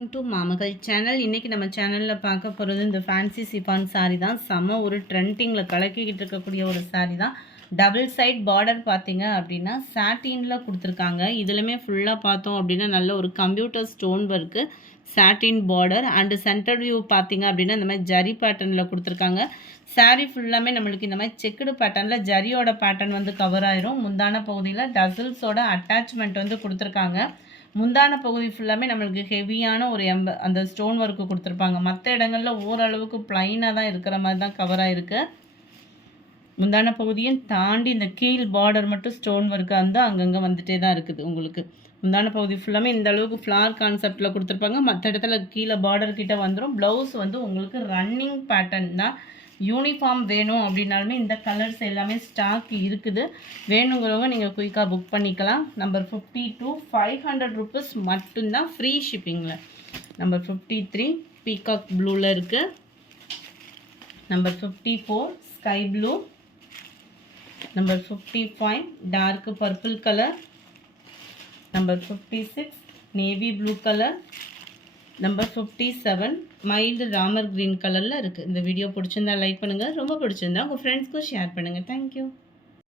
To மாமகள் channel. இன்றைக்கி நம்ம சேனலில் பார்க்க போகிறது இந்த ஃபேன்சி சிஃபான் சாரீ தான். செம்ம ஒரு ட்ரெண்டிங்கில் கலக்கிக்கிட்டு இருக்கக்கூடிய ஒரு சாரீ தான். டபுள் சைட் பார்டர் பார்த்தீங்க அப்படின்னா சாட்டினில் கொடுத்துருக்காங்க. இதுலையுமே ஃபுல்லாக பார்த்தோம் அப்படின்னா நல்ல ஒரு computer stone work, satin border and centre view பார்த்தீங்க அப்படின்னா இந்த மாதிரி ஜரி பேட்டர்னில் கொடுத்துருக்காங்க. சாரீ ஃபுல்லாமே நம்மளுக்கு இந்த மாதிரி செக்குடு பேட்டர்னில் ஜரியோட பேட்டர்ன் வந்து கவர் ஆயிரும். முந்தான பகுதியில் டசல்ஸோட அட்டாச்மெண்ட் வந்து கொடுத்துருக்காங்க. முந்தான பகுதி ஃபுல்லாமே நம்மளுக்கு ஹெவியான ஒரு அந்த ஸ்டோன் ஒர்க்கு கொடுத்துருப்பாங்க. மற்ற இடங்களில் ஓரளவுக்கு ப்ளைனாக தான் இருக்கிற மாதிரி தான் கவராக இருக்குது. முந்தான பகுதியும் தாண்டி இந்த கீழ் பார்டர் மட்டும் ஸ்டோன் ஒர்க்கு வந்து அங்கங்கே வந்துகிட்டே தான் இருக்குது. உங்களுக்கு முந்தான பகுதி ஃபுல்லாமே இந்த அளவுக்கு ஃப்ளார் கான்செப்டில் கொடுத்துருப்பாங்க. மற்ற இடத்துல கீழே பார்டர் கிட்ட வந்துடும். ப்ளவுஸ் வந்து உங்களுக்கு ரன்னிங் பேட்டர்ன் தான். யூனிஃபார்ம் வேணும் அப்படின்னாலுமே இந்த கலர்ஸ் எல்லாமே ஸ்டாக் இருக்குது. வேணுங்கிறவங்க நீங்கள் குயிக்காக புக் பண்ணிக்கலாம். நம்பர் 52 500 ருபீஸ் மட்டும்தான், ஃப்ரீ ஷிப்பிங்கில். நம்பர் 53 பீகாக் ப்ளூவில் இருக்குது. Number 54 sky blue. Number 55 dark purple colour. Number 56 navy blue colour. Number 57 mild Ramar green கலரில் இருக்குது. இந்த வீடியோ பிடிச்சிருந்தா லைக் பண்ணுங்கள். ரொம்ப பிடிச்சிருந்தா உங்கள் ஃப்ரெண்ட்ஸ்க்கும் ஷேர் பண்ணுங்கள். தேங்க்யூ.